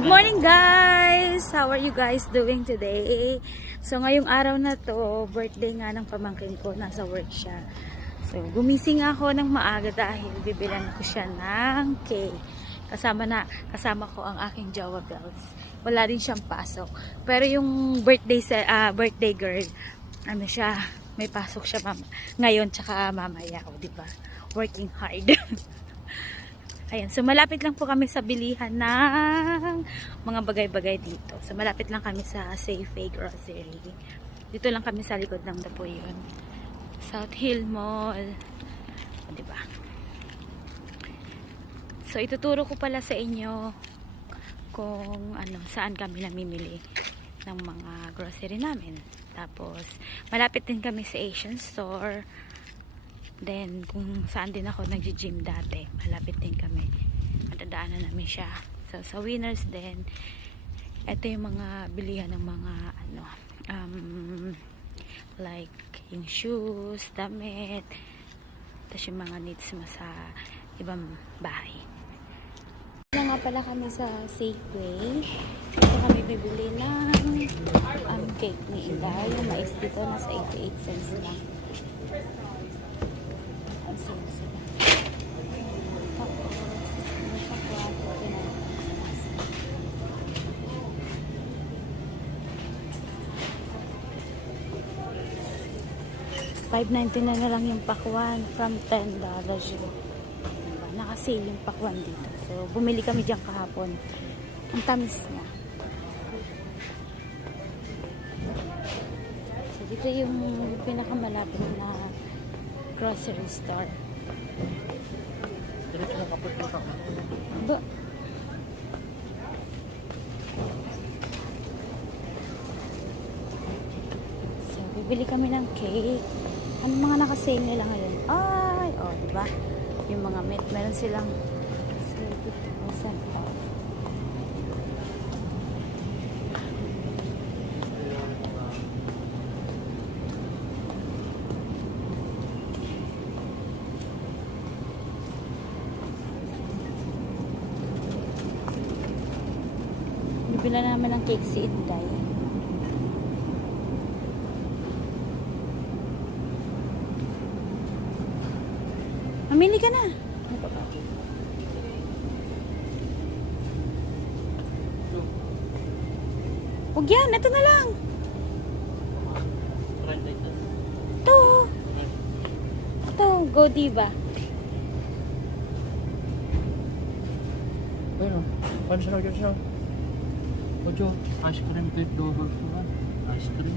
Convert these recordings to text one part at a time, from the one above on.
Good morning guys! How are you guys doing today? So ngayong araw na to, birthday nga ng pamangkin ko, nasa work siya. So gumising ako ng maaga dahil bibilan ko siya ng cake. Kasama ko ang aking Jowa Bells. Wala din siyang pasok. Pero yung birthday girl, ano siya, may pasok siya ngayon tsaka mamaya, di ba? Working hard. Ayan, so malapit lang po kami sa bilihan ng mga bagay-bagay dito. So malapit lang kami sa Safeway Grocery. Dito lang kami sa likod ng po yun. South Hill Mall. O, diba? So ituturo ko pala sa inyo kung saan kami namimili ng mga grocery namin. Tapos malapit din kami sa Asian Store. Then, kung saan din ako nag-gym dati, malapit din kami. Matadaanan namin siya. So, sa Winners din, ito yung mga bilihan ng mga, like, yung shoes, damit, tapos yung mga needs mo sa ibang bahay. Ito nga pala kami sa Safeway. Ito kami bibili ng cake ni Inday. Yung mais dito, nasa 88 cents lang. $5.99 na lang yung pakwan from $10 yun. Diba? Naka-sale yung pakwan dito. So, bumili kami dyan kahapon. Ang tamis niya. So, dito yung pinakamalapit na grocery store. Ba? So, bibili kami ng cake. Ano mga naka-sale nila ngayon? Ay, oh, diba? Yung mga meron silang 50% off. Bibila naman ng cake si Inday. Mamili ka na. Huwag yan, ito na lang. Ito. Ito, Godiva. Bueno, paano siya siya? Ojo, ice cream cake double full. Ice cream.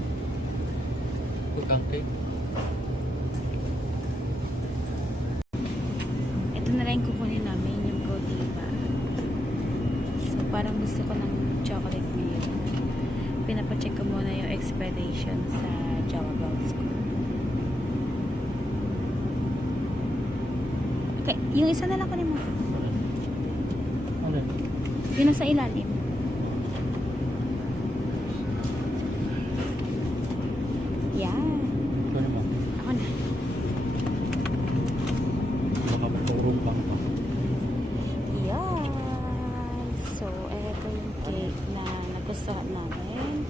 Utang cake. Ito na lang kukunin namin yung Godiva. So parang gusto ko ng chocolate ngayon. Pinapacheck ko muna yung expiration sa Jowa Bells ko. Okay, yung isa na lang kunin mo. Ano? Yun nasa ilalim. Yan. Ano mo? Ako na. Baka magpurong pa. Yan. So, eto yung cake na nagustuhan namin.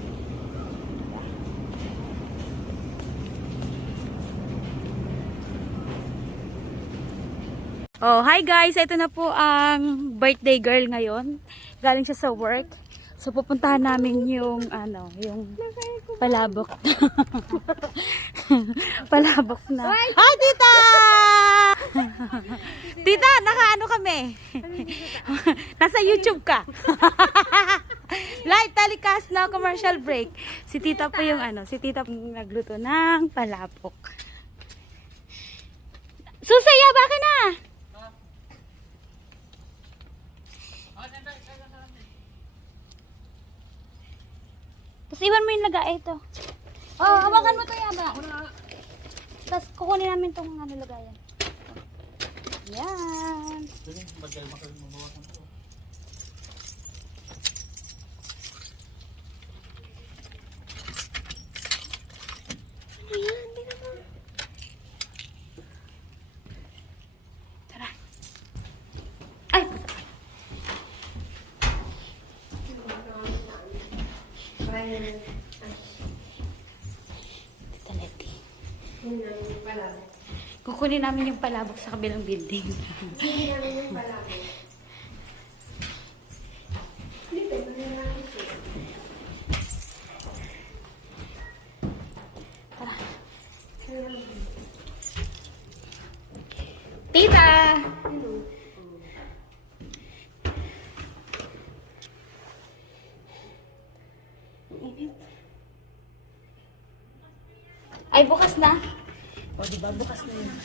Oh, hi guys! Ito na po ang birthday girl ngayon. Galing siya sa work. So, pupuntahan namin yung, yung palabok. Palabok na. Hi, tita! Tita, naka-ano kami? Nasa YouTube ka. Light telecast na commercial break. Si tita po yung si tita nagluto ng palabok. Susaya, bakit na? Tapos iwan mo yung lagay ito. Oh, hawakan mo to yaba. Tapos kukunin namin itong lagayan. Yan. Ano yan? Hindi naman. Tara. Ay! Tita Leti. Kukunin namin yung palabok sa kabilang building. Tara. Tita! Ay, bukas na. O, diba? Bukas na yun.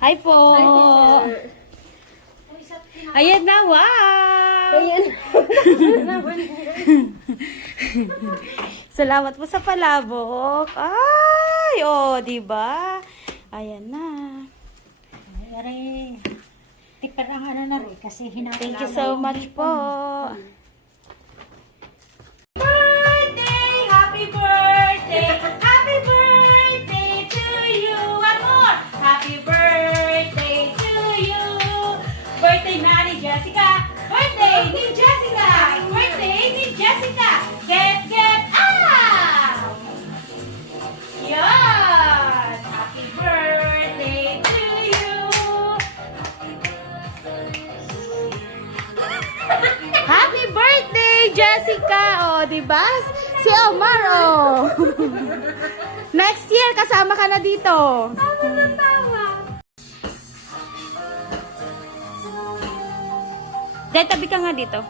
Hi po! Ayan na, wow! Ayan. Salamat po sa palabok. Ay, oh, diba? Ayan na. Ay, tikar ang ano na rin kasi hinapin. Thank you so much po. Birthday! Happy birthday! Happy birthday to you! One more! Happy birthday to you! Birthday na ni Jessica! Birthday ni Jessica! Birthday ni Jessica! Get out! Yan! Happy birthday to you! Happy birthday, Jessica! O, diba? Si Omar, o. Next year, kasama ka na dito. Tama na, tama. Dahil tabi ka nga dito.